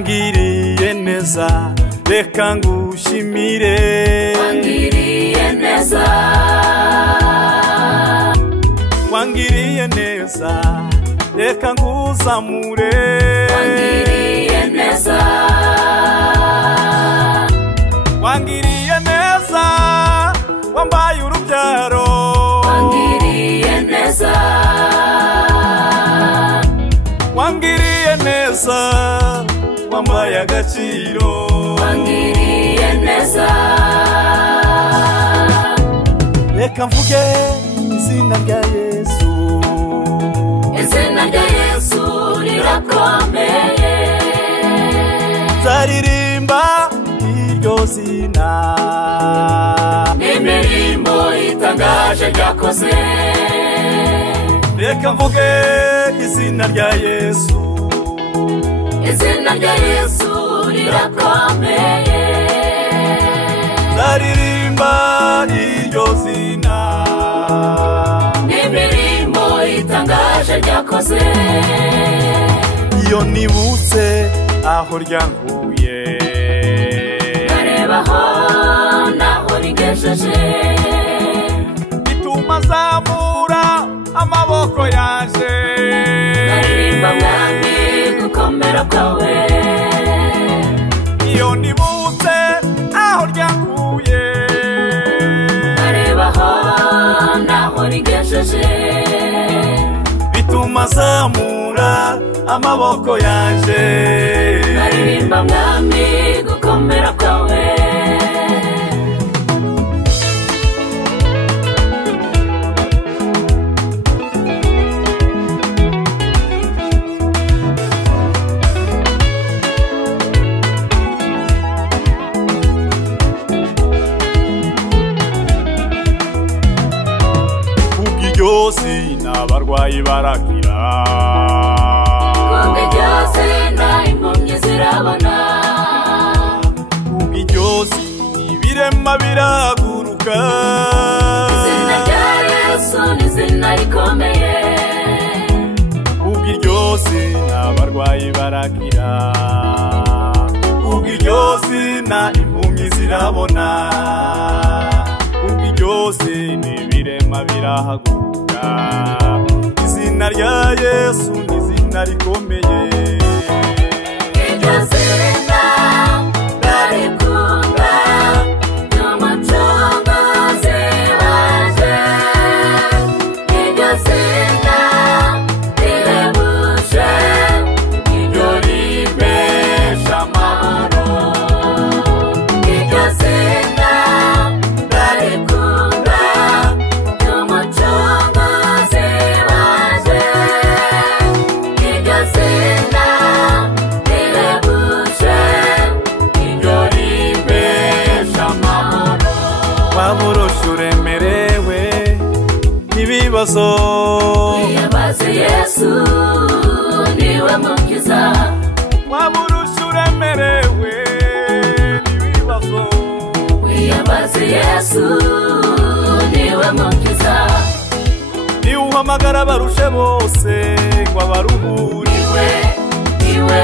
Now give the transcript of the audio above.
wangiriye neza reka ngushimire wangiriye neza wangiriye neza reka nguzamure wangiriye neza wangiriye neza wambaye urubyaro wangiriye neza wangiriye neza wambaye agaciro wangiriye neza reka mvuge izina rya Yesu izina rya Yesu rirakomeye zaririmba iryo zina n'imirimo itangaje ryakoze reka mvuge izina rya Yesu izina rya Yesu rirakomeye zaririmba iryo zina n'imirimo itangaje ryakoze iyo nibutse aho ryankuye nkarebaho naho rigejeje bituma zamura amaboko yaje nkaririmba mwami gukomera kwawe iyo nibutse aho ryankuye nkarebaho naho rigejeje bituma zamura amaboko yaje nkaririmba mwami gukomera kwawe iryo zina abarwayi barakira kubwo iryo zina impumyi zirabona kubwo iryo zina ibirema biraguruka izina rya Yesu ni izina rikomeye kubwo iryo zina abarwayi barakira kubwo iryo zina impumyi zirabona kubwo iryo zina ibirema birahaguruka izina rya Yesu ni izina rikomeye iryo zina ndarikunda n'umucunguzi wanje iryo zina rihebuje iryo rimpesha amahoro iryo zina ndarikunda n'umucunguzi wanje iryo zina rihebuje iryo rimpesha amahoro waburusha uremerewe n'ibibazo wiyambaze Yesu niwe mukiza waburusha uremerewe n'ibibazo wiyambaze Yesu niwe mukiza niwe uhamagara barushe bose ngo abaruhure iwe